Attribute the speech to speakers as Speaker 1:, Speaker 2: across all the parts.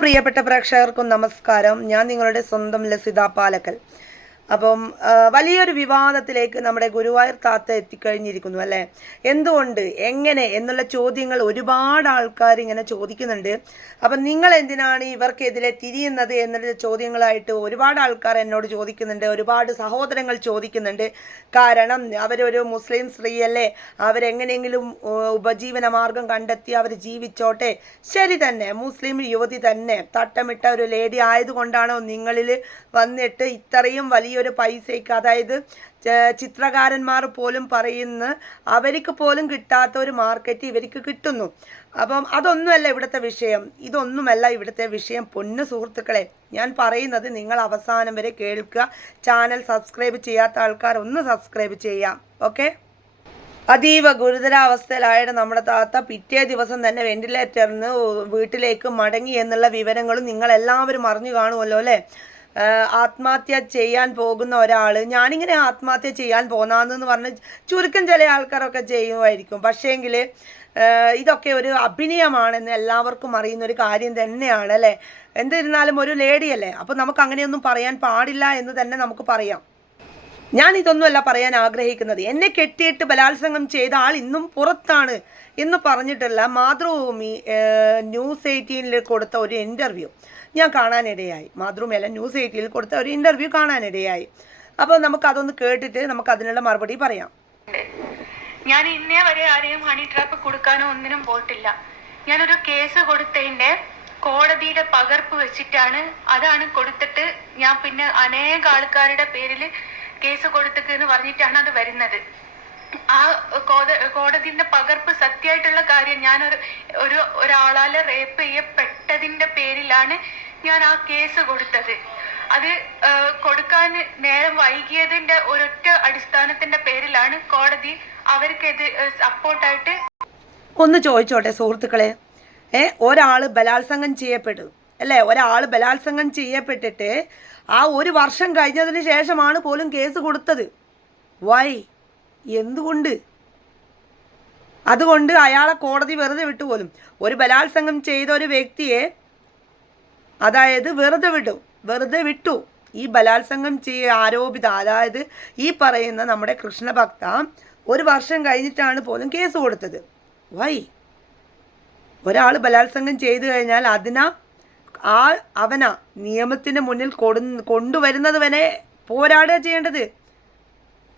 Speaker 1: പ്രിയപ്പെട്ട പ്രേക്ഷകർക്കും നമസ്കാരം. ഞാൻ നിങ്ങളുടെ സ്വന്തം ലസിത പാലക്കൽ. അപ്പം വലിയൊരു വിവാദത്തിലേക്ക് നമ്മുടെ ഗുരുവായൂർ താത്ത എത്തിക്കഴിഞ്ഞിരിക്കുന്നു അല്ലേ? എന്തുകൊണ്ട് എങ്ങനെ എന്നുള്ള ചോദ്യങ്ങൾ ഒരുപാട് ആൾക്കാർ ഇങ്ങനെ ചോദിക്കുന്നുണ്ട്. അപ്പം നിങ്ങൾ എന്തിനാണ് ഇവർക്കെതിരെ തിരിയുന്നത് എന്നുള്ള ചോദ്യങ്ങളായിട്ട് ഒരുപാട് ആൾക്കാർ എന്നോട് ചോദിക്കുന്നുണ്ട്. ഒരുപാട് സഹോദരങ്ങൾ ചോദിക്കുന്നുണ്ട്. കാരണം അവരൊരു മുസ്ലിം സ്ത്രീയല്ലേ. അവരെങ്ങനെയെങ്കിലും ഉപജീവന മാർഗം കണ്ടെത്തി അവർ ജീവിച്ചോട്ടെ. ശരി തന്നെ മുസ്ലിം യുവതി തന്നെ തട്ടമിട്ട ഒരു ലേഡി ആയതുകൊണ്ടാണോ നിങ്ങളിൽ വന്നിട്ട് ഇത്രയും വലിയൊരു പൈസയ്ക്ക് അതായത് ചിത്രകാരന്മാർ പോലും പറയുന്ന അവർക്ക് പോലും കിട്ടാത്ത ഒരു മാർക്കറ്റ് ഇവർക്ക് കിട്ടുന്നു. അപ്പം അതൊന്നുമല്ല ഇവിടുത്തെ വിഷയം. ഇതൊന്നുമല്ല ഇവിടുത്തെ വിഷയം. പൊന്നു സുഹൃത്തുക്കളെ ഞാൻ പറയുന്നത് നിങ്ങൾ അവസാനം വരെ കേൾക്കുക. ചാനൽ സബ്സ്ക്രൈബ് ചെയ്യാത്ത ആൾക്കാർ ഒന്ന് സബ്സ്ക്രൈബ് ചെയ്യാം. ഓക്കെ? അതീവ ഗുരുതരാവസ്ഥയിലായ നമ്മുടെ താത്ത പിറ്റേ ദിവസം തന്നെ വെന്റിലേറ്ററിന് വീട്ടിലേക്ക് മടങ്ങി എന്നുള്ള വിവരങ്ങളും നിങ്ങൾ എല്ലാവരും അറിഞ്ഞു കാണുമല്ലോ അല്ലേ? ആത്മഹത്യ ചെയ്യാൻ പോകുന്ന ഒരാൾ ഞാനിങ്ങനെ ആത്മഹത്യ ചെയ്യാൻ പോന്നാന്ന് പറഞ്ഞ് ചുരുക്കം ചില ആൾക്കാരൊക്കെ ചെയ്യുമായിരിക്കും. പക്ഷേങ്കിൽ ഇതൊക്കെ ഒരു അഭിനയമാണെന്ന് എല്ലാവർക്കും അറിയുന്ന ഒരു കാര്യം തന്നെയാണ് അല്ലേ? എന്തിരുന്നാലും ഒരു ലേഡിയല്ലേ? അപ്പോൾ നമുക്ക് അങ്ങനെയൊന്നും പറയാൻ പാടില്ല എന്ന് തന്നെ നമുക്ക് പറയാം. ഞാൻ ഇതൊന്നുമല്ല പറയാൻ ആഗ്രഹിക്കുന്നത്. എന്നെ കെട്ടിയിട്ട് ബലാത്സംഗം ചെയ്ത ആൾ ഇന്നും പുറത്താണ് എന്ന് പറഞ്ഞിട്ടുള്ള മാതൃഭൂമി ന്യൂസ് എയ്റ്റീനിൽ കൊടുത്ത ഒരു ഇന്റർവ്യൂ ഞാൻ കാണാനിടയായി. മാതൃമേല ന്യൂസ് എയ്റ്റിയിൽ കൊടുത്ത ഒരു ഇന്റർവ്യൂ കാണാനിടയായി. അപ്പോൾ നമുക്ക് അതൊന്ന് കേട്ടിട്ട് നമുക്ക് അതിനുള്ള മറുപടി പറയാം.
Speaker 2: ഞാൻ ഇന്നേ വരെ ആരെയും ഹണി ട്രാപ്പ് കൊടുക്കാനോ ഒന്നിനും പോയിട്ടില്ല. ഞാനൊരു കേസ് കൊടുത്തതിന്റെ കോടതിയുടെ പകർപ്പ് വെച്ചിട്ടാണ് അതാണ് കൊടുത്തിട്ട് ഞാൻ പിന്നെ അനേക ആൾക്കാരുടെ പേരിൽ കേസ് കൊടുത്തിട്ട് പറഞ്ഞിട്ടാണ് അത് വരുന്നത്. ആ കോട- കോടതിന്റെ പകർപ്പ് സത്യമായിട്ടുള്ള കാര്യം ഞാൻ ഒരു ഒരു ഒരാളാൽ റേപ്പ് ചെയ്യപ്പെട്ടതിന്റെ പേരിലാണ് ഞാൻ ആ കേസ് കൊടുത്തത്. അത് കൊടുക്കാൻ നേരം വൈകിയതിന്റെ ഒരൊറ്റ അടിസ്ഥാനത്തിന്റെ പേരിലാണ് കോടതി അവർക്ക് ഇത് സപ്പോർട്ടായിട്ട്
Speaker 1: ഒന്ന് ചോദിച്ചോട്ടെ സുഹൃത്തുക്കളെ. ഏ ഒരാൾ ബലാത്സംഗം ചെയ്യപ്പെട്ടു അല്ലേ? ഒരാൾ ബലാത്സംഗം ചെയ്യപ്പെട്ടിട്ട് ആ ഒരു വർഷം കഴിഞ്ഞതിന് ശേഷമാണ് പോലും കേസ് കൊടുത്തത്. വൈ എന്തുകൊണ്ട്? അതുകൊണ്ട് അയാളെ കോടതി വെറുതെ വിട്ടുപോലും. ഒരു ബലാത്സംഗം ചെയ്ത ഒരു വ്യക്തിയെ അതായത് വെറുതെ വിടും വെറുതെ വിട്ടു. ഈ ബലാത്സംഗം ചെയ്യ ആരോപിത അതായത് ഈ പറയുന്ന നമ്മുടെ കൃഷ്ണഭക്ത ഒരു വർഷം കഴിഞ്ഞിട്ടാണ് പോലും കേസ് കൊടുത്തത്. വൈ. ഒരാൾ ബലാത്സംഗം ചെയ്തു കഴിഞ്ഞാൽ അതിനാ ആ അവന നിയമത്തിന് മുന്നിൽ കൊടു കൊണ്ടുവരുന്നത് വരെ പോരാടുക ചെയ്യേണ്ടത്.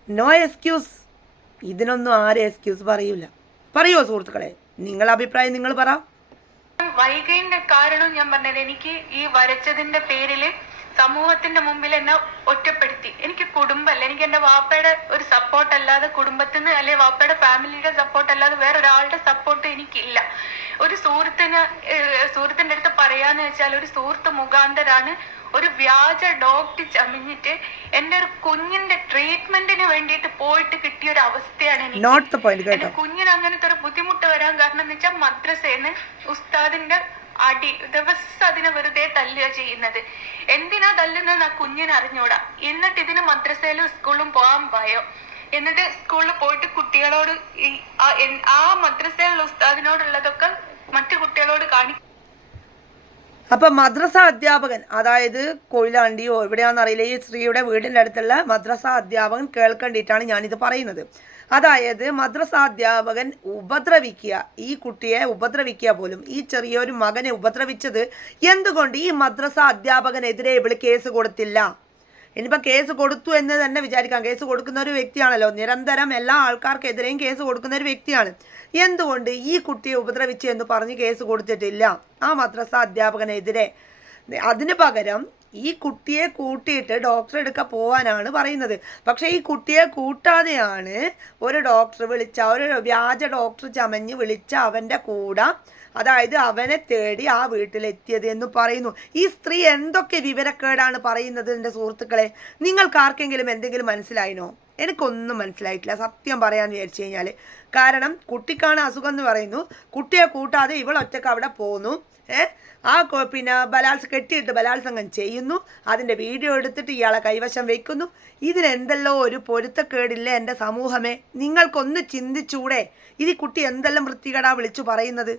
Speaker 1: നോ എക്സ്ക്യൂസ് ഇതിനൊന്നും ആരും എക്സ്ക്യൂസ് പറയൂല. പറയുമോ സുഹൃത്തുക്കളെ? നിങ്ങളുടെ അഭിപ്രായം നിങ്ങൾ പറ.
Speaker 2: വൈകേന്റെ കാരണം ഞാൻ പറഞ്ഞത് എനിക്ക് ഈ വരച്ചതിന്റെ പേരിൽ സമൂഹത്തിന്റെ മുമ്പിൽ എന്നെ ഒറ്റപ്പെടുത്തി. എനിക്ക് കുടുംബമല്ല. എനിക്ക് എന്റെ വാപ്പയുടെ ഒരു സപ്പോർട്ട് അല്ലാതെ കുടുംബത്തിന് അല്ലെ വാപ്പയുടെ ഫാമിലിയുടെ സപ്പോർട്ട് അല്ലാതെ വേറെ ഒരാളുടെ സപ്പോർട്ട് എനിക്കില്ല. ഒരു സുഹൃത്തിന് സുഹൃത്തിന്റെ അടുത്ത് പറയാന്ന് വെച്ചാൽ ഒരു സുഹൃത്ത് മുഖാന്തരാണ് ഒരു വ്യാജ ഡോക്ടർ ചമിഞ്ഞിട്ട് എന്റെ ഒരു കുഞ്ഞിന്റെ ട്രീറ്റ്മെന്റിന് വേണ്ടിയിട്ട് പോയിട്ട് കിട്ടിയ ഒരു അവസ്ഥയാണ് എനിക്ക്. കുഞ്ഞിന് അങ്ങനത്തെ ഒരു ബുദ്ധിമുട്ട് വരാൻ കാരണം എന്ന് വെച്ചാൽ മദ്രസേന്ന് ഉസ്താദിന്റെ അടി ദിവസം അതിനെ വെറുതെ തല്ലുക ചെയ്യുന്നത്. എന്തിനാ തല്ലുന്നത് ആ കുഞ്ഞിനെ അറിഞ്ഞൂടാ. എന്നിട്ട് ഇതിന് മദ്രസയിലും സ്കൂളിലും പോകാൻ ഭയം. എന്നിട്ട് സ്കൂളിൽ പോയിട്ട് കുട്ടികളോട് ഈ ആ മദ്രസയിലുള്ള ഉസ്താദിനോടുള്ളതൊക്കെ മറ്റു കുട്ടികളോട് കാണി
Speaker 1: അപ്പം മദ്രസ അധ്യാപകൻ അതായത് കൊയിലാണ്ടിയോ എവിടെയാണെന്ന് അറിയില്ല ഈ സ്ത്രീയുടെ വീടിന്റെ അടുത്തുള്ള മദ്രസ അധ്യാപകൻ കേൾക്കേണ്ടിയിട്ടാണ് ഞാനിത് പറയുന്നത്. അതായത് മദ്രസ അധ്യാപകൻ ഉപദ്രവിക്കുക. ഈ കുട്ടിയെ ഉപദ്രവിക്കുക പോലും ഈ ചെറിയൊരു മകനെ ഉപദ്രവിച്ചത് എന്തുകൊണ്ട് ഈ മദ്രസ അധ്യാപകനെതിരെ ഇവൾ കേസ് കൊടുത്തില്ല? ഇനിയിപ്പോൾ കേസ് കൊടുത്തു എന്ന് തന്നെ വിചാരിക്കാം. കേസ് കൊടുക്കുന്ന ഒരു വ്യക്തിയാണല്ലോ. നിരന്തരം എല്ലാ ആൾക്കാർക്കെതിരെയും കേസ് കൊടുക്കുന്ന ഒരു വ്യക്തിയാണ്. എന്തുകൊണ്ട് ഈ കുട്ടിയെ ഉപദ്രവിച്ചു എന്ന് പറഞ്ഞ് കേസ് കൊടുത്തിട്ടില്ല? ആ മദ്രസ അധ്യാപകനെതിരെ അതിന് പകരം ഈ കുട്ടിയെ കൂട്ടിയിട്ട് ഡോക്ടർ എടുക്കാൻ പോവാനാണ് പറയുന്നത്. പക്ഷേ ഈ കുട്ടിയെ കൂട്ടാതെയാണ് ഒരു ഡോക്ടർ വിളിച്ച ഒരു വ്യാജ ഡോക്ടർ ചമഞ്ഞ് വിളിച്ച അവന്റെ കൂടെ അതായത് അവനെ തേടി ആ വീട്ടിലെത്തിയത് എന്ന് പറയുന്നു. ഈ സ്ത്രീ എന്തൊക്കെ വിവരക്കേടാണ് പറയുന്നത് എന്റെ സുഹൃത്തുക്കളെ? നിങ്ങൾക്ക് ആർക്കെങ്കിലും എന്തെങ്കിലും മനസ്സിലായിനോ? എനിക്കൊന്നും മനസ്സിലായിട്ടില്ല. സത്യം പറയാമെന്ന് വിചാരിച്ചു കഴിഞ്ഞാൽ കാരണം കുട്ടിക്കാണ് അസുഖം എന്ന് പറയുന്നു. കുട്ടിയെ കൂട്ടാതെ ഇവൾ ഒറ്റയ്ക്ക് അവിടെ പോന്നു. ആ പിന്നെ ബലാത്സ കെട്ടിയിട്ട് ബലാത്സംഗം ചെയ്യുന്നു. അതിന്റെ വീഡിയോ എടുത്തിട്ട് ഇയാളെ കൈവശം വെക്കുന്നു. ഇതിനെന്തെല്ലോ ഒരു പൊരുത്തക്കേടില്ല എന്റെ സമൂഹമേ. നിങ്ങൾക്കൊന്ന് ചിന്തിച്ചൂടെ. ഇത് കുട്ടി എന്തെല്ലാം വൃത്തികേടാ വിളിച്ചു പറയുന്നത്?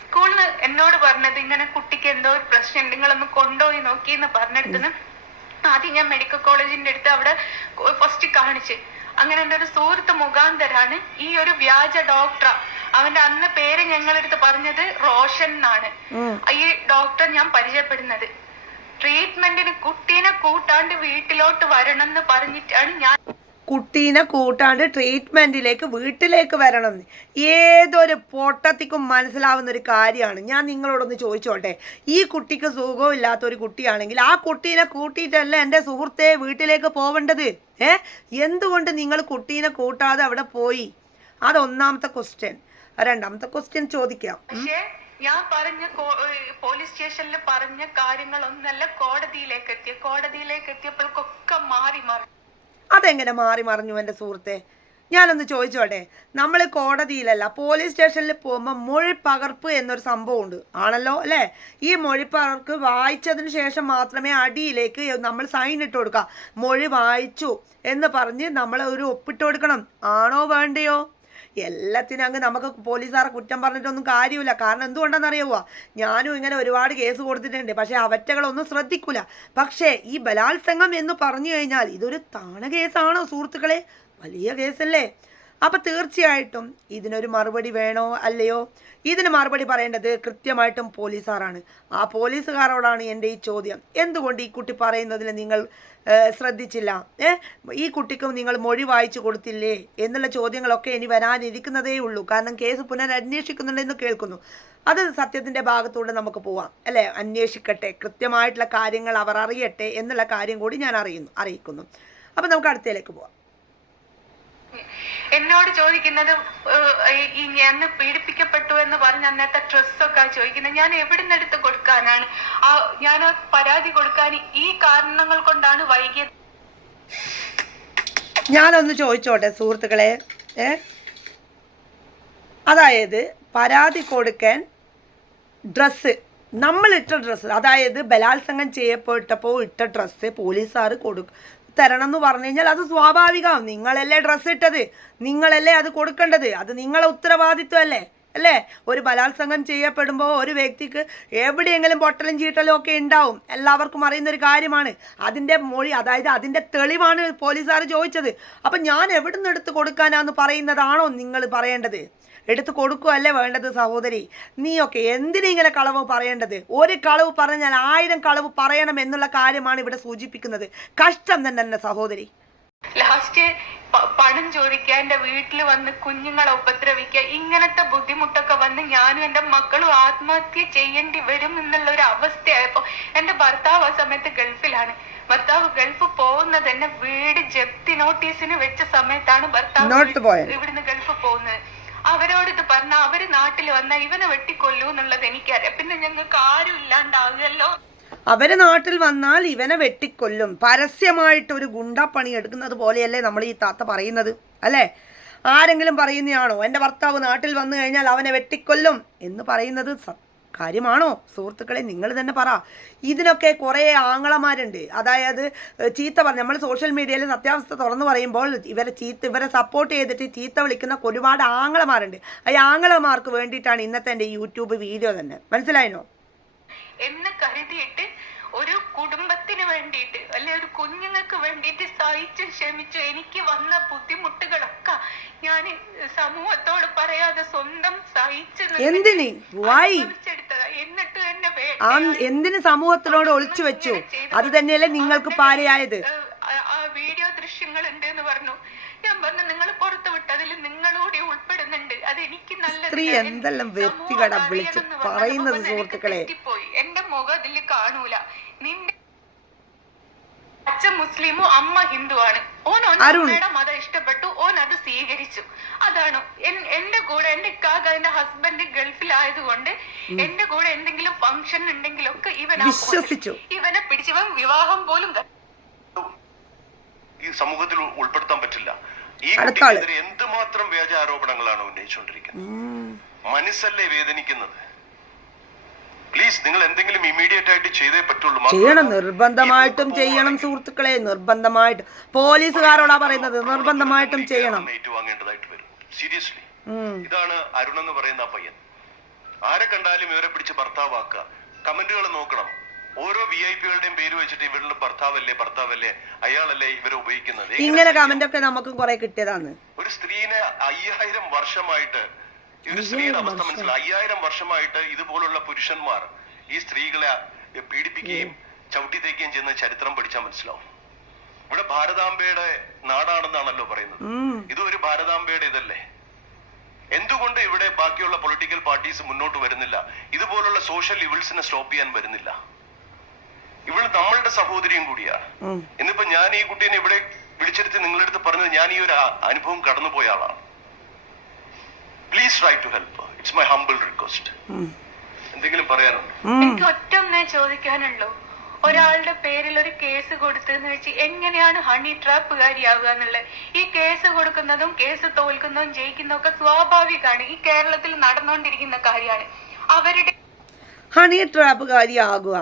Speaker 2: സ്കൂളിൽ എന്നോട് പറഞ്ഞത് ഇങ്ങനെ കുട്ടിക്ക് എന്തോ ഒരു പ്രശ്നം നിങ്ങളൊന്ന് കൊണ്ടുപോയി നോക്കി എന്ന് പറഞ്ഞെടുത്തുനിന്ന് ആദ്യം ഞാൻ മെഡിക്കൽ കോളേജിന്റെ അടുത്ത് അവിടെ ഫസ്റ്റ് കാണിച്ച്. അങ്ങനെ എന്റെ ഒരു സുഹൃത്ത് മുഖാന്തരാണ് ഈ ഒരു വ്യാജ ഡോക്ടർ അവന്റെ അന്ന് പേര് ഞങ്ങളെടുത്ത് പറഞ്ഞത് റോഷൻ എന്നാണ്. ഈ ഡോക്ടർ ഞാൻ പരിചയപ്പെടുന്നത്. ട്രീറ്റ്മെന്റിന് കുട്ടീനെ കൂട്ടാണ്ട് വീട്ടിലോട്ട് വരണം എന്ന് പറഞ്ഞിട്ടാണ് ഞാൻ
Speaker 1: കുട്ടീനെ കൂട്ടാണ്ട് ട്രീറ്റ്മെന്റിലേക്ക് വീട്ടിലേക്ക് വരണം. ഏതൊരു പൊട്ടത്തിക്കും മനസ്സിലാവുന്ന ഒരു കാര്യമാണ്. ഞാൻ നിങ്ങളോടൊന്ന് ചോദിച്ചോട്ടെ. ഈ കുട്ടിക്ക് സുഖമില്ലാത്ത ഒരു കുട്ടിയാണെങ്കിൽ ആ കുട്ടീനെ കൂട്ടിയിട്ടല്ല എന്റെ സുഹൃത്തെ വീട്ടിലേക്ക് പോവേണ്ടത്? ഏ? എന്തുകൊണ്ട് നിങ്ങൾ കുട്ടീനെ കൂട്ടാതെ അവിടെ പോയി? അതൊന്നാമത്തെ ക്വസ്റ്റ്യൻ രണ്ടാമത്തെ ക്വസ്റ്റ്യൻ ചോദിക്കാം.
Speaker 2: ഞാൻ പറഞ്ഞ പോലീസ് സ്റ്റേഷനിൽ പറഞ്ഞ കാര്യങ്ങളൊന്നല്ല കോടതിയിലേക്ക് എത്തിയ. കോടതിയിലേക്ക് എത്തിയപ്പോഴൊക്കെ മാറി മാറി.
Speaker 1: അതെങ്ങനെ മാറി മറിഞ്ഞു എന്റെ സുഹൃത്തെ? ഞാനൊന്ന് ചോദിച്ചോട്ടെ നമ്മൾ കോടതിയിലല്ല പോലീസ് സ്റ്റേഷനിൽ പോകുമ്പോൾ മൊഴിപ്പകർപ്പ് എന്നൊരു സംഭവമുണ്ട് ആണല്ലോ അല്ലേ? ഈ മൊഴിപ്പകർപ്പ് വായിച്ചതിന് ശേഷം മാത്രമേ അടിയിലേക്ക് നമ്മൾ സൈൻ ഇട്ട് കൊടുക്കുക മൊഴി വായിച്ചു എന്ന് പറഞ്ഞ് നമ്മൾ ഒരു ഒപ്പിട്ട് കൊടുക്കണം. ആണോ വേണ്ടയോ? എല്ലാത്തിനും അങ്ങ് നമുക്ക് പോലീസുകാരെ കുറ്റം പറഞ്ഞിട്ടൊന്നും കാര്യമില്ല. കാരണം എന്തുകൊണ്ടാണെന്നറിയുമോ ഞാനും ഇങ്ങനെ ഒരുപാട് കേസ് കൊടുത്തിട്ടുണ്ട്. പക്ഷേ അവറ്റകളൊന്നും ശ്രദ്ധിക്കില്ല പക്ഷേ ഈ ബലാത്സംഗം എന്ന് പറഞ്ഞു കഴിഞ്ഞാൽ ഇതൊരു താണ കേസാണോ സുഹൃത്തുക്കളെ? വലിയ കേസല്ലേ? അപ്പം തീർച്ചയായിട്ടും ഇതിനൊരു മറുപടി വേണോ അല്ലയോ? ഇതിന് മറുപടി പറയേണ്ടത് കൃത്യമായിട്ടും പോലീസുകാരാണ് ആ പോലീസുകാരോടാണ് എന്റെ ഈ ചോദ്യം. എന്തുകൊണ്ട് ഈ കുട്ടി പറയുന്നതിൽ നിങ്ങൾ ശ്രദ്ധിച്ചില്ല? ഏ ഈ കുട്ടിക്കും നിങ്ങൾ മൊഴി വായിച്ചു കൊടുത്തില്ലേ എന്നുള്ള ചോദ്യങ്ങളൊക്കെ ഇനി വരാനിരിക്കുന്നതേ ഉള്ളൂ. കാരണം കേസ് പുനരന്വേഷിക്കുന്നുണ്ടെന്ന് കേൾക്കുന്നു. അത് സത്യത്തിന്റെ ഭാഗത്തൂടെ നമുക്ക് പോവാം അല്ലേ? അന്വേഷിക്കട്ടെ. കൃത്യമായിട്ടുള്ള കാര്യങ്ങൾ അവർ അറിയട്ടെ എന്നുള്ള കാര്യം കൂടി ഞാൻ അറിയുന്നു അറിയിക്കുന്നു. അപ്പം നമുക്ക് അടുത്തയിലേക്ക് പോവാം.
Speaker 2: എന്നോട് ചോദിക്കുന്നത് എന്ന് പീഡിപ്പിക്കപ്പെട്ടു എന്ന് പറഞ്ഞ അന്നത്തെ ഡ്രസ്സൊക്കെ ചോദിക്കുന്നത് ഞാൻ എവിടെ നിന്നെടുത്ത് കൊടുക്കാനാണ്? ആ ഞാൻ പരാതി കൊടുക്കാൻ ഈ കാരണങ്ങൾ കൊണ്ടാണ് വൈകിയത്.
Speaker 1: ഞാനൊന്ന് ചോദിച്ചോട്ടെ സുഹൃത്തുക്കളെ ഏ? അതായത് പരാതി കൊടുക്കാൻ ഡ്രസ്സ് നമ്മൾ ഇട്ട ഡ്രസ്സ് അതായത് ബലാത്സംഗം ചെയ്യപ്പെട്ടപ്പോൾ ഇട്ട ഡ്രസ്സ് പോലീസുകാർ കൊടു തരണം എന്ന് പറഞ്ഞു കഴിഞ്ഞാൽ അത് സ്വാഭാവികം. നിങ്ങളല്ലേ ഡ്രസ്സ് ഇട്ടത്. നിങ്ങളല്ലേ അത് കൊടുക്കേണ്ടത്. അത് നിങ്ങളെ ഉത്തരവാദിത്വമല്ലേ? അല്ലേ? ഒരു ബലാത്സംഗം ചെയ്യപ്പെടുമ്പോൾ ഒരു വ്യക്തിക്ക് എവിടെയെങ്കിലും പൊട്ടലും ചീട്ടലും ഒക്കെ ഉണ്ടാവും. എല്ലാവർക്കും അറിയുന്ന ഒരു കാര്യമാണ്. അതിന്റെ മൊഴി അതായത് അതിന്റെ തെളിവാണ് പോലീസുകാർ ചോദിച്ചത്. അപ്പം ഞാൻ എവിടെ നിന്ന് എടുത്ത് കൊടുക്കാനാന്ന് പറയുന്നതാണോ നിങ്ങൾ പറയേണ്ടത്? എടുത്ത് കൊടുക്കുകയല്ലേ വേണ്ടത് സഹോദരി? നീയൊക്കെ എന്തിനെ ഇങ്ങനെ കളവ് പറയേണ്ടത്? ഒരു കളവ് പറഞ്ഞാൽ ആയിരം കളവ് പറയണം എന്നുള്ള കാര്യമാണ് ഇവിടെ സൂചിപ്പിക്കുന്നത്. കഷ്ടം തന്നെ തന്നെ സഹോദരി.
Speaker 2: ലാസ്റ്റ് പണം ചോദിക്കുക എന്റെ വീട്ടിൽ വന്ന് കുഞ്ഞുങ്ങളെ ഉപദ്രവിക്കുക ഇങ്ങനത്തെ ബുദ്ധിമുട്ടൊക്കെ വന്ന് ഞാനും എന്റെ മക്കളും ആത്മഹത്യ ചെയ്യേണ്ടി വരും എന്നുള്ള ഒരു അവസ്ഥയായപ്പോ എന്റെ ഭർത്താവ് ആ സമയത്ത് ഗൾഫിലാണ്. ഭർത്താവ് ഗൾഫ് പോകുന്നത് തന്നെ വീട് ജപ്തി നോട്ടീസിന് വെച്ച സമയത്താണ് ഭർത്താവ് ഇവിടുന്ന് ഗൾഫ് പോകുന്നത്. അവരോട് ഇത് പറഞ്ഞ അവർ നാട്ടിൽ വന്ന ഇവനെ വെട്ടിക്കൊല്ലൂ എന്നുള്ളത് എനിക്കറിയാം. പിന്നെ ഞങ്ങൾക്ക് ആരും ഇല്ലാണ്ടാകുമല്ലോ
Speaker 1: അവർ നാട്ടിൽ വന്നാൽ ഇവനെ വെട്ടിക്കൊല്ലും. പരസ്യമായിട്ട് ഒരു ഗുണ്ടപ്പണി എടുക്കുന്നത് പോലെയല്ലേ നമ്മൾ ഈ താത്ത പറയുന്നത് അല്ലേ? ആരെങ്കിലും പറയുന്നതാണോ എന്റെ ഭർത്താവ് നാട്ടിൽ വന്നു കഴിഞ്ഞാൽ അവനെ വെട്ടിക്കൊല്ലും എന്ന് പറയുന്നത് സ- കാര്യമാണോ? സുഹൃത്തുക്കളെ നിങ്ങൾ തന്നെ പറ. ഇതിനൊക്കെ കുറേ ആങ്ങളമാരുണ്ട്. അതായത് ചീത്ത പറഞ്ഞ നമ്മൾ സോഷ്യൽ മീഡിയയിൽ സത്യാവസ്ഥ തുറന്നു പറയുമ്പോൾ ഇവരെ ചീത്ത ഇവരെ സപ്പോർട്ട് ചെയ്തിട്ട് ചീത്ത വിളിക്കുന്ന ഒരുപാട് ആങ്ങളമാരുണ്ട്. ഈ ആങ്ങളമാർക്ക് വേണ്ടിയിട്ടാണ് ഇന്നത്തെ എന്റെ യൂട്യൂബ് വീഡിയോ തന്നെ. മനസ്സിലായിനോ?
Speaker 2: എന്ന് കരുതിയിട്ട് ഒരു കുടുംബത്തിന് വേണ്ടിയിട്ട് അല്ലെ ഒരു കുഞ്ഞുങ്ങൾക്ക് വേണ്ടിയിട്ട് സഹിച്ചു ക്ഷമിച്ചു എനിക്ക് വന്ന ബുദ്ധിമുട്ടുകളൊക്കെ ഞാൻ സമൂഹത്തോട് പറയാതെ സ്വന്തം സഹിച്ചു
Speaker 1: എന്തിന്.
Speaker 2: എന്നിട്ട്
Speaker 1: തന്നെ എന്തിന് സമൂഹത്തിനോട് ഒളിച്ചു വെച്ചു? അത് തന്നെയല്ലേ നിങ്ങൾക്ക് പാരയായത്
Speaker 2: വീഡിയോ ദൃശ്യങ്ങൾ ഉണ്ട് എന്ന് പറഞ്ഞു. ഞാൻ പറഞ്ഞു നിങ്ങൾ പുറത്തു വിട്ട് അതിൽ നിങ്ങളൂടെ ഉൾപ്പെടുന്നുണ്ട്. അത് എനിക്ക് നല്ലത്
Speaker 1: സ്ത്രീ എന്തെല്ലാം
Speaker 2: വ്യക്തികളെ
Speaker 1: വ്യക്തികട വിളിച്ച് പറയുന്നത് സുഹൃത്തുക്കളെ.
Speaker 2: എന്റെ മുഖം അതിൽ കാണൂല. നിന്റെ അച്ഛൻ മുസ്ലിമോ അമ്മ ഹിന്ദുവാണ്. ഓൻ. അമ്മയുടെ മതം ഇഷ്ടപ്പെട്ടു ഓൻ അത് സ്വീകരിച്ചു. അതാണ്. എന്റെ കൂടെ എന്റെ ഇക്കാക എന്റെ ഹസ്ബൻഡ് ഗൾഫിലായതുകൊണ്ട് എന്റെ കൂടെ എന്തെങ്കിലും ഫംഗ്ഷൻ ഉണ്ടെങ്കിലൊക്കെ ഇവൻ
Speaker 1: വിശ്വസിച്ചു.
Speaker 2: ഇവനെ പിടിച്ചവൻ വിവാഹം പോലും
Speaker 3: ഈ സമൂഹത്തിൽ ഉൾ- ഉൾപ്പെടുത്താൻ പറ്റില്ല. ഈ കുട്ടിക്കെതിരെ എന്തുമാത്രം വ്യാജ ആരോപണങ്ങളാണ് ഉന്നയിച്ചുകൊണ്ടിരിക്കുന്നത്? മനസ്സല്ലേ വേദനിക്കുന്നത്? പ്ലീസ് നിങ്ങൾ എന്തെങ്കിലും ഇമ്മീഡിയറ്റ് ആയിട്ട് ചെയ്തേ പറ്റുള്ളൂ.
Speaker 1: ചെയ്യണം നിർബന്ധമായിട്ടും ചെയ്യണം സുഹൃത്തുക്കളെ നിർബന്ധമായിട്ട്. പോലീസുകാരോടാ പറയുന്നത് നിർബന്ധമായിട്ടും ചെയ്യണം.
Speaker 3: ഏറ്റുവാങ്ങേണ്ടതായിട്ട് വരും. സീരിയസ്ലി ഇതാണ് അരുൺ എന്ന് പറയുന്ന പയ്യൻ ആരെ കണ്ടാലും ഇവരെ പിടിച്ച് ഭർത്താവാക്ക കമന്റുകൾ നോക്കണം. ഓരോ വി ഐ പികളുടെയും പേര് വെച്ചിട്ട് ഇവരുടെ ഭർത്താവല്ലേ ഭർത്താവല്ലേ അയാളല്ലേ ഇവരെ ഉപയോഗിക്കുന്നത്?
Speaker 1: ഇങ്ങനെ കമന്റ് ഒക്കെ നമുക്കും കുറെ കിട്ടിയതാണ്.
Speaker 3: ഒരു സ്ത്രീനെ അയ്യായിരം വർഷമായിട്ട് ഒരു സ്ത്രീയുടെ അവസ്ഥ മനസ്സിലായി. അയ്യായിരം വർഷമായിട്ട് ഇതുപോലുള്ള പുരുഷന്മാർ ഈ സ്ത്രീകളെ പീഡിപ്പിക്കുകയും ചവിട്ടി തേക്കുകയും ചെയ്യുന്ന ചരിത്രം പഠിച്ചാൽ മനസ്സിലാവും. ഇവിടെ ഭാരതാംബയുടെ നാടാണെന്നാണല്ലോ പറയുന്നത്. ഇത് ഒരു ഭാരതാംബയുടെ ഇതല്ലേ? എന്തുകൊണ്ട് ഇവിടെ ബാക്കിയുള്ള പൊളിറ്റിക്കൽ പാർട്ടീസ് മുന്നോട്ട് വരുന്നില്ല? ഇതുപോലുള്ള സോഷ്യൽ ഇവിൾസിനെ സ്റ്റോപ്പ് ചെയ്യാൻ വരുന്നില്ല. ഇവൾ നമ്മളുടെ സഹോദരിയും കൂടിയാണ് ഇന്നിപ്പോ ഞാൻ ഈ കുട്ടീനെ ഇവിടെ വിളിച്ചെടുത്ത് നിങ്ങളെടുത്ത് പറഞ്ഞത് ഞാൻ ഈ ഒരു അനുഭവം കടന്നുപോയ ആളാണ്. Please try to help its my humble request എന്തെങ്കിലും പറയാനുണ്ടോ?
Speaker 2: എനിക്ക് ഒറ്റൊന്നേ ചോദിക്കാനുള്ളൂ. ഒരാളുടെ പേരിൽ ഒരു കേസ് കൊടുത്തെന്ന് വെച്ച് എങ്ങനെയാണ് ഹണി ട്രാപ്പുകാരിയാവുക എന്നുള്ളത് ഈ കേസ് കൊടുക്കുന്നതും കേസ് തോൽക്കുന്നതും ജയിക്കുന്നതും ഒക്കെ സ്വാഭാവികമാണ്. ഈ കേരളത്തിൽ നടന്നുകൊണ്ടിരിക്കുന്ന കാര്യമാണ്. അവരുടെ
Speaker 1: ഹണി ട്രാപ്പുകാരിയാകുക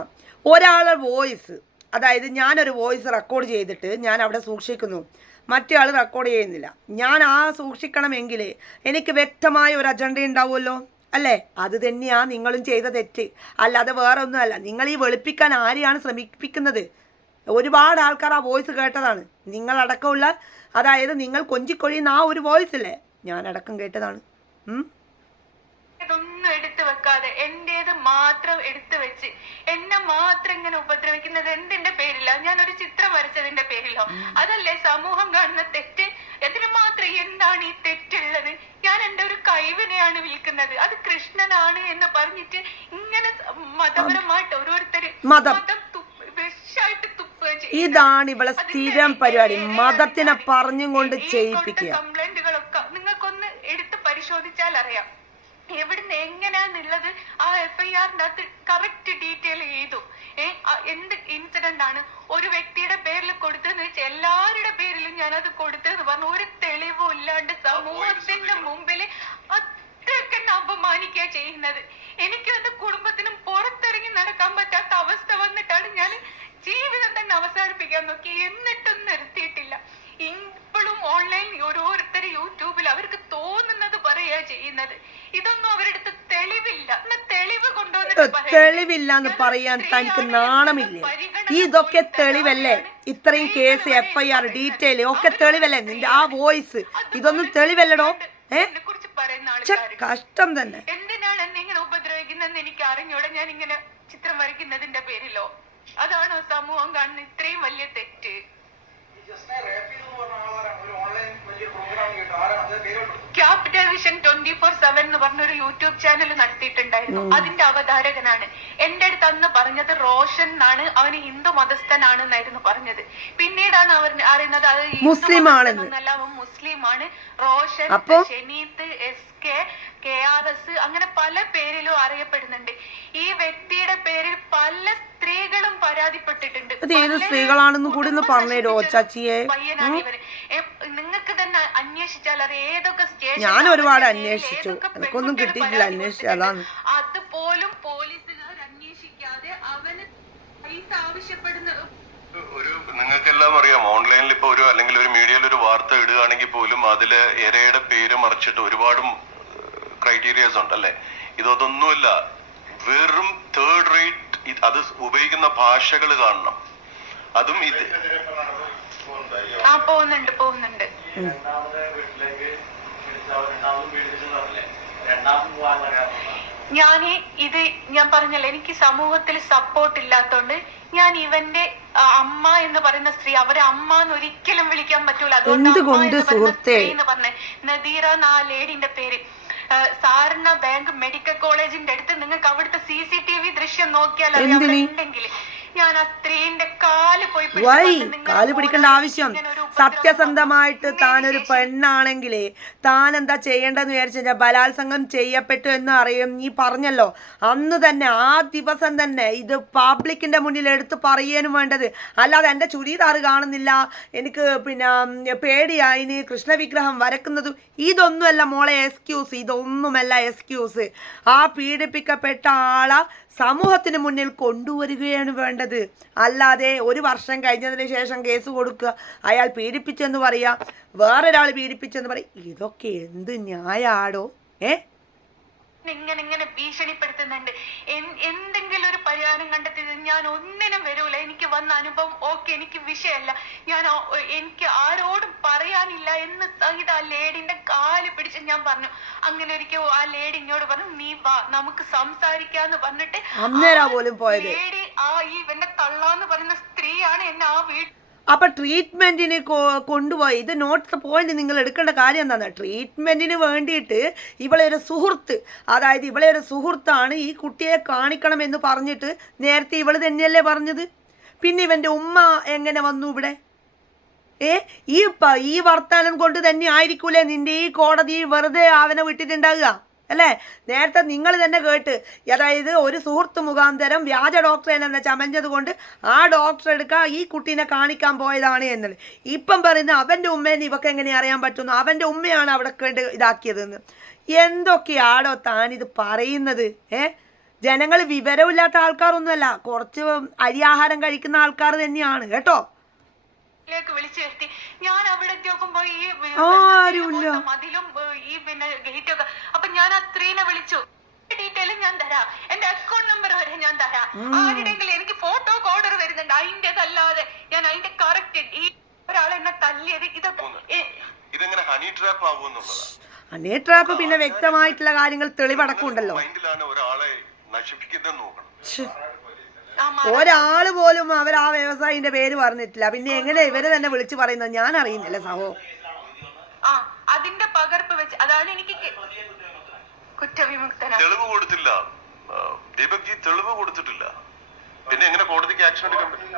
Speaker 1: ഒരാളുടെ വോയിസ് അതായത് ഞാനൊരു വോയിസ് റെക്കോർഡ് ചെയ്തിട്ട് ഞാൻ അവിടെ സൂക്ഷിക്കുന്നു. മറ്റേ ആൾ റെക്കോർഡ് ചെയ്യുന്നില്ല. ഞാൻ ആ സൂക്ഷിക്കണമെങ്കിൽ എനിക്ക് വ്യക്തമായ ഒരു അജണ്ട ഉണ്ടാവുമല്ലോ? അല്ലേ? അത് തന്നെയാണ് നിങ്ങളും ചെയ്ത തെറ്റ്. അല്ലാതെ വേറെ ഒന്നുമല്ല നിങ്ങൾ ഈ വെളുപ്പിക്കാൻ ആരെയാണ് ശ്രമിപ്പിക്കുന്നത്? ഒരുപാട് ആൾക്കാർ ആ വോയിസ് കേട്ടതാണ്. നിങ്ങളടക്കമുള്ള അതായത് നിങ്ങൾ കൊഞ്ചിക്കൊഴിയുന്ന ആ ഒരു വോയിസ് അല്ലേ? ഞാനടക്കം കേട്ടതാണ്.
Speaker 2: ഇതൊന്നും എടുത്തു വെക്കാതെ എന്റേത് മാത്രം എടുത്തു വെച്ച് എന്നെ മാത്രം ഇങ്ങനെ ഉപദ്രവിക്കുന്നത് എന്തിന്റെ പേരിലാ? ഞാൻ ഒരു ചിത്രം വരച്ചതിന്റെ പേരിലോ? അതല്ലേ സമൂഹം കാണുന്ന തെറ്റ്? അതിന് മാത്രം എന്താണ് ഈ തെറ്റുള്ളത്? ഞാൻ എന്റെ ഒരു കഴിവിനെയാണ് വിൽക്കുന്നത്. അത് കൃഷ്ണനാണ് എന്ന് പറഞ്ഞിട്ട് ഇങ്ങനെ മതപരമായിട്ട് ഓരോരുത്തര്
Speaker 1: മതം.
Speaker 2: വിഷായിട്ട്
Speaker 1: ഇതാണ് ഇവളെ സ്ഥിരം പരിപാടി. മതത്തിനെ പറഞ്ഞും കൊണ്ട് ചെയ്യിപ്പിക്കുക.
Speaker 2: കംപ്ലൈന്റുകളൊക്കെ നിങ്ങൾക്കൊന്ന് എടുത്ത് പരിശോധിച്ചാൽ അറിയാം എവിടുന്ന് എങ്ങനെയാന്നുള്ളത് ആ എഫ് ഐ ആറിന്റെ അകത്ത് കറക്റ്റ് ഡീറ്റെയിൽ ചെയ്തു ഏ എന്ത് ഇൻസിഡന്റ് ആണ്? ഒരു വ്യക്തിയുടെ പേരിൽ കൊടുത്തെന്ന് വെച്ചാൽ എല്ലാവരുടെ പേരിലും അത് കൊടുത്തെന്ന് പറഞ്ഞു ഒരു തെളിവും ഇല്ലാണ്ട് സമൂഹത്തിന്റെ മുമ്പിൽ അത്രയൊക്കെ അപമാനിക്കുക ചെയ്യുന്നത്. എനിക്ക് എന്റെ കുടുംബത്തിനും പുറത്തിറങ്ങി നടക്കാൻ പറ്റാത്ത അവസ്ഥ വന്നിട്ടാണ് ഞാൻ ജീവിതം തന്നെ അവസാനിപ്പിക്കാൻ നോക്കി. എന്നിട്ടും നിർത്തിയിട്ടില്ല. ഇപ്പോഴും ഓൺലൈൻ ഓരോരുത്തർ യൂട്യൂബിൽ അവർക്ക് തോന്നുന്നത് പറയാ ചെയ്യുന്നത്. ഇതൊന്നും അവരുടെ അടുത്ത് തെളിവില്ല. എന്നാ തെളിവ് കൊണ്ടുവന്നിട്ട് പറയാം.
Speaker 1: തെളിവില്ലാന്ന് പറയാൻ തനിക്ക് നാണമില്ല? ഇതൊക്കെ തെളിവല്ലേ? ഇത്രയും case F I R detail ഒക്കെ തെളിവല്ലേ? നിന്റെ ആ വോയിസ് ഇതൊന്നും തെളിവല്ലടോ? ഏ? കഷ്ടം തന്നെ.
Speaker 2: എന്തിനാണ് എന്നെ ഇങ്ങനെ ഉപദ്രവിക്കുന്നതെന്ന് എനിക്ക് അറിഞ്ഞൂടെ? ഞാൻ ഇങ്ങനെ ചിത്രം വരയ്ക്കുന്നതിന്റെ പേരിലോ? അതാണോ സമൂഹം കാണുന്ന ഇത്രയും വലിയ തെറ്റ്. Capital vision twenty four seven എന്ന് പറഞ്ഞൊരു യൂട്യൂബ് ചാനൽ നടത്തിയിട്ടുണ്ടായിരുന്നു. അതിന്റെ അവതാരകനാണ്. എന്റെ അടുത്ത് അന്ന് പറഞ്ഞത് റോഷൻ എന്നാണ്. അവന് ഹിന്ദു മതസ്ഥനാണ് എന്നായിരുന്നു പറഞ്ഞത്. പിന്നീടാണ് അവർ അറിയുന്നത് അത്
Speaker 1: മുസ്ലിം ആണെന്ന്.
Speaker 2: അവൻ മുസ്ലിമാണ്. Roshan? Shenith S K K R S അങ്ങനെ പല പേരിലും അറിയപ്പെടുന്നുണ്ട്. ഈ വ്യക്തിയുടെ പേരിൽ പല സ്ത്രീകളും പരാതിപ്പെട്ടിട്ടുണ്ട്
Speaker 1: അത് ഏത് സ്ത്രീകളാണെന്ന് കൂടി ഒന്ന് പറഞ്ഞുതരോ, ചാച്ചിയെ?
Speaker 2: നിങ്ങൾക്ക് തന്നെ അന്വേഷിച്ചാൽ അത് ഏതൊക്കെ സ്റ്റേഷൻ
Speaker 1: ഞാൻ ഒരുപാട് അന്വേഷിച്ചു. എനിക്കൊന്നും കിട്ടിയിട്ടില്ല, അന്വേഷിച്ചു, അതാണ്.
Speaker 2: അതുപോലും പോലീസുകാർ അന്വേഷിക്കാതെ അവന് പൈസ ആവശ്യപ്പെടുന്ന
Speaker 3: ഒരു നിങ്ങൾക്ക് എല്ലാം അറിയാം ഓൺലൈനിൽ ഇപ്പൊ ഒരു അല്ലെങ്കിൽ ഒരു മീഡിയയിൽ ഒരു വാർത്ത ഇടുകയാണെങ്കിൽ പോലും അതിൽ ഇരയുടെ പേര് മറിച്ചിട്ട് ഒരുപാട് ക്രൈറ്റീരിയസ് ഉണ്ട് അല്ലെ ഇതൊന്നുമില്ല വെറും തേർഡ് റേറ്റ് അത് ഉപയോഗിക്കുന്ന ഭാഷകൾ കാണണം. അതും ഇത്
Speaker 2: ആ പോകുന്നുണ്ട് പോകുന്നുണ്ട്. ഞാൻ ഇത് ഞാൻ പറഞ്ഞല്ലോ എനിക്ക് സമൂഹത്തിൽ സപ്പോർട്ട് ഇല്ലാത്തോണ്ട് ഞാൻ ഇവന്റെ അമ്മ എന്ന് പറയുന്ന സ്ത്രീ അവരെ അമ്മ എന്ന് ഒരിക്കലും വിളിക്കാൻ പറ്റൂല. അതുകൊണ്ട് എന്ന് പറയുന്ന സ്ത്രീ എന്ന് പറഞ്ഞ നദീറ എന്ന ആ ലേഡിന്റെ പേര്. സാറിന ബാങ്ക് മെഡിക്കൽ കോളേജിന്റെ അടുത്ത് നിങ്ങൾക്ക് അവിടുത്തെ സി സി ടി വി ദൃശ്യം നോക്കിയാൽ ഉണ്ടെങ്കിൽ ഞാൻ ആ സ്ത്രീന്റെ കാൽ പോയി
Speaker 1: കാൽ പിടിക്കേണ്ട ആവശ്യം. സത്യസന്ധമായിട്ട് താനൊരു
Speaker 2: പെണ്ണാണെങ്കിലേ
Speaker 1: പെണ്ണാണെങ്കിൽ താൻ എന്താ ചെയ്യേണ്ടതെന്ന് വിചാരിച്ചു കഴിഞ്ഞാൽ ബലാത്സംഗം ചെയ്യപ്പെട്ടു എന്ന് അറിയും. നീ പറഞ്ഞല്ലോ. അന്ന് തന്നെ ആ ദിവസം തന്നെ ഇത് പബ്ലിക്കിന്റെ മുന്നിൽ എടുത്ത് പറയാനും വേണ്ടത്. അല്ലാതെ എന്റെ ചുരിദാർ കാണുന്നില്ല. എനിക്ക് പിന്നെ പേടിയായി. പേടിയായിന് കൃഷ്ണവിഗ്രഹം വരക്കുന്നതും ഇതൊന്നുമല്ല മോളെ എക്സ്ക്യൂസ്. ഇതൊന്നുമല്ല എക്സ്ക്യൂസ്. ആ പീഡിപ്പിക്കപ്പെട്ട ആളെ സമൂഹത്തിന് മുന്നിൽ കൊണ്ടുവരികയാണ് വേണ്ടത്. അല്ലാതെ ഒരു വർഷം കഴിഞ്ഞതിന് ശേഷം കേസ് കൊടുക്കുക അയാൾ പീഡിപ്പിച്ചെന്ന് പറയുക വേറൊരാൾ പീഡിപ്പിച്ചെന്ന് പറയും ഇതൊക്കെ എന്ത് ന്യായാടോ? ഏ?
Speaker 2: ഇങ്ങനെ ഇങ്ങനെ ഭീഷണിപ്പെടുത്തുന്നുണ്ട്. എൻ- എന്തെങ്കിലും ഒരു പരിഹാരം കണ്ടെത്തി ഞാൻ ഒന്നിനും വരൂല. എനിക്ക് വന്ന അനുഭവം ഓക്കെ എനിക്ക് വിഷയമല്ല. ഞാൻ എനിക്ക് ആരോടും പറയാനില്ല എന്ന് സഹിത ആ ലേഡിന്റെ കാൽ പിടിച്ച് ഞാൻ പറഞ്ഞു. അങ്ങനെ ഒരിക്കൽ ആ ലേഡി എന്നോട് പറഞ്ഞു നീ വാ നമുക്ക് സംസാരിക്കാന്ന് പറഞ്ഞിട്ട് ലേഡി ആ ഈ ഇവന്റെ തള്ളാന്ന് പറയുന്ന സ്ത്രീയാണ് എന്നെ ആ വീട്ടിൽ
Speaker 1: അപ്പൊ ട്രീറ്റ്മെന്റിന് കൊണ്ടുപോയി. ഇത് നോട്ട് പോയിന്റ് നിങ്ങൾ എടുക്കേണ്ട കാര്യം എന്താണ് ട്രീറ്റ്മെന്റിന് വേണ്ടിയിട്ട് ഇവളെ ഒരു സുഹൃത്ത് അതായത് ഇവളെ ഒരു സുഹൃത്താണ് ഈ കുട്ടിയെ കാണിക്കണം എന്ന് പറഞ്ഞിട്ട് നേരത്തെ ഇവൾ തന്നെയല്ലേ പറഞ്ഞത്? പിന്നെ ഇവന്റെ ഉമ്മ എങ്ങനെ വന്നു ഇവിടെ? ഏ ഈ ഈ വർത്താനം കൊണ്ട് തന്നെ ആയിരിക്കൂലേ നിന്റെ ഈ കോടതി വെറുതെ അവനെ വിട്ടിട്ടുണ്ടാകുക അല്ലേ? നേരത്തെ നിങ്ങൾ തന്നെ കേട്ട്. അതായത് ഒരു സുഹൃത്ത് മുഖാന്തരം വ്യാജ ഡോക്ടറെ എന്നെ ചമഞ്ഞത് കൊണ്ട് ആ ഡോക്ടർ എടുക്കാൻ ഈ കുട്ടീനെ കാണിക്കാൻ പോയതാണ് എന്നത്. ഇപ്പം പറയുന്ന അവന്റെ ഉമ്മേനെ ഇവക്ക് എങ്ങനെ അറിയാൻ പറ്റുന്നു? അവന്റെ ഉമ്മയാണ് അവിടെ കണ്ട് ഇതാക്കിയതെന്ന്. എന്തൊക്കെയാടോ താനിത് പറയുന്നത് ഏ? ജനങ്ങൾ വിവരമില്ലാത്ത ആൾക്കാരൊന്നുമല്ല. കുറച്ച് അരിയാഹാരം കഴിക്കുന്ന ആൾക്കാർ തന്നെയാണ് കേട്ടോ? ിലേക്ക്
Speaker 2: വിളിച്ചു വരുത്തി. ഞാൻ അവിടെ നോക്കുമ്പോ ഈ. മതിലും ഈ പിന്നെ ഗേറ്റ് ഒക്കെ. അപ്പൊ ഞാൻ ആ സ്ത്രീനെ വിളിച്ചു. ഡീറ്റെയിൽ ഞാൻ തരാം. എന്റെ അക്കൗണ്ട് നമ്പർ വരെ ഞാൻ തരാം. ആരുടെങ്കിലും എനിക്ക് ഫോട്ടോ ഓർഡർ വരുന്നുണ്ട്. അതിന്റേതല്ലാതെ ഞാൻ അതിന്റെ കറക്റ്റ് ഈ ഒരാൾ എന്നെ തല്ലിയത് ഇതൊക്കെ
Speaker 3: ഇതെങ്ങനെ ഹണി ട്രാപ്പ് ആവുമെന്നുള്ളതാണ്
Speaker 1: ഹണി ട്രാപ്പ് പിന്നെ വ്യക്തമായിട്ടുള്ള കാര്യങ്ങൾ തെളിവടക്കമുണ്ടല്ലോ
Speaker 3: മൈൻഡിലാണ് ഒരാളെ നശിപ്പിക്കുന്നത് നോക്കണം.
Speaker 1: ഒരാൾ പോലും അവർ ആ വ്യവസായിന്റെ പേര് പറഞ്ഞിട്ടില്ല. പിന്നെ എങ്ങനെ ഇവർ തന്നെ വിളിച്ചു പറയുന്നത് ഞാൻ അറിയുന്നില്ല സഹോ.
Speaker 2: ആ അതിന്റെ പകർപ്പ് വെച്ച് അതാണ് എനിക്ക് കി-
Speaker 3: തെളിവ് കൊടുത്തില്ല. ദീപക് ജി തെളിവ് കൊടുത്തിട്ടില്ല. പിന്നെ എങ്ങനെ കോടതിക്ക് ആക്ഷൻ എടുക്കാൻ പറ്റും?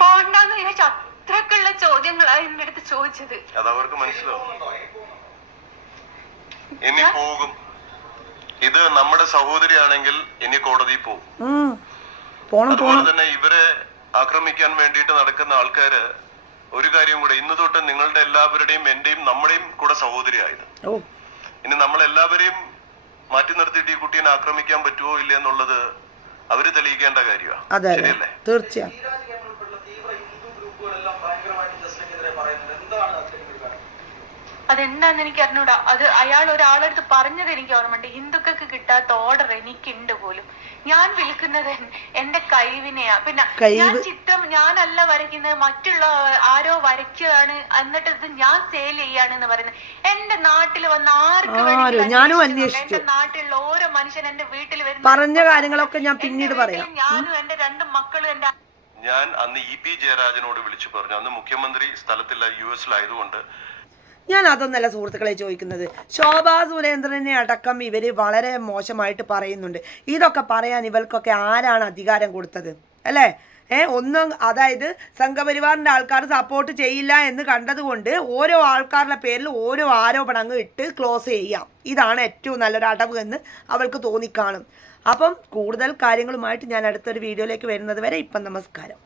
Speaker 2: പോണ്ടെന്ന് ചോദിച്ച അത്രക്കുള്ള ചോദ്യങ്ങളാ എന്റെ അടുത്ത് ചോദിച്ചത്.
Speaker 3: അത് അവർക്ക് മനസ്സിലാവും. ഇനി പോകും. ഇത് നമ്മുടെ സഹോദരിയാണെങ്കിൽ ഇനി കോടതി പോകും അതുപോലെ തന്നെ ഇവരെ ആക്രമിക്കാൻ വേണ്ടിയിട്ട് നടക്കുന്ന ആൾക്കാര് ഒരു കാര്യം കൂടെ ഇന്ന് തൊട്ട് നിങ്ങളുടെ എല്ലാവരുടെയും എന്റെയും നമ്മുടെയും കൂടെ സഹോദരിയായത്. ഇനി നമ്മളെല്ലാവരെയും മാറ്റി നിർത്തിയിട്ട് ഈ കുട്ടീനെ ആക്രമിക്കാൻ പറ്റുമോ ഇല്ല എന്നുള്ളത് അവർ തെളിയിക്കേണ്ട കാര്യമാണ് ശരിയല്ലേ?
Speaker 1: തീർച്ചയായും
Speaker 4: തീവ്ര ഹിന്ദു ഗ്രൂപ്പുകളെല്ലാം ഭയങ്കരമായിട്ട് ജസ്റ്റിനെതിരെ പറയുന്നത് എന്താണ് അതിലേക്ക് ഒരു കാര്യം
Speaker 2: അതെന്താന്ന് എനിക്ക് അറിഞ്ഞൂടാ. അത് അയാൾ ഒരാളെടുത്ത് പറഞ്ഞത് എനിക്ക് ഓർമ്മയുണ്ട്. ഹിന്ദുക്കൾക്ക് കിട്ടാത്ത ഓർഡർ എനിക്കുണ്ട് പോലും. ഞാൻ വിൽക്കുന്നത് എൻ- എന്റെ കഴിവിനെയാ. പിന്നെ ഞാൻ ചിത്രം ഞാനല്ല വരയ്ക്കുന്നത്. മറ്റുള്ള ആരോ വരയ്ക്കുകയാണ്. എന്നിട്ട് ഇത് ഞാൻ സെയിൽ ചെയ്യാണ് എന്ന് പറയുന്നത്. എന്റെ നാട്ടിൽ വന്ന ആർക്കും
Speaker 1: ഞാനും. അന്വേഷിച്ചു.
Speaker 2: എന്റെ നാട്ടിലുള്ള ഓരോ മനുഷ്യൻ എന്റെ വീട്ടിൽ വരുന്ന
Speaker 1: പറഞ്ഞ കാര്യങ്ങളൊക്കെ ഞാൻ പിന്നീട് പറയാം.
Speaker 2: ഞാനും എന്റെ രണ്ട് മക്കളും എന്റെ
Speaker 3: ഞാൻ അന്ന് ഇ പി ജയരാജനോട് വിളിച്ചു പറഞ്ഞു. അന്ന് മുഖ്യമന്ത്രി സ്ഥലത്തില്ല യു എസിലായതുകൊണ്ട്
Speaker 1: ഞാൻ അതൊന്നല്ല സുഹൃത്തുക്കളെ ചോദിക്കുന്നത്. ശോഭാ സുരേന്ദ്രനെ അടക്കം ഇവർ വളരെ മോശമായിട്ട് പറയുന്നുണ്ട്. ഇതൊക്കെ പറയാൻ ഇവർക്കൊക്കെ ആരാണ് അധികാരം കൊടുത്തത്? അല്ലേ? ഏ ഒന്നും അതായത് സംഘപരിവാറിന്റെ ആൾക്കാർ സപ്പോർട്ട് ചെയ്യില്ല എന്ന് കണ്ടതുകൊണ്ട് ഓരോ ആൾക്കാരുടെ പേരിൽ ഓരോ ആരോപണം അങ്ങ് ഇട്ട് ക്ലോസ് ചെയ്യാം. ഇതാണ് ഏറ്റവും നല്ലൊരു അടവ് എന്ന് അവൾക്ക് തോന്നിക്കാണും. അപ്പം കൂടുതൽ കാര്യങ്ങളുമായിട്ട് ഞാൻ അടുത്തൊരു വീഡിയോയിലേക്ക് വരുന്നത് വരെ ഇപ്പം നമസ്കാരം.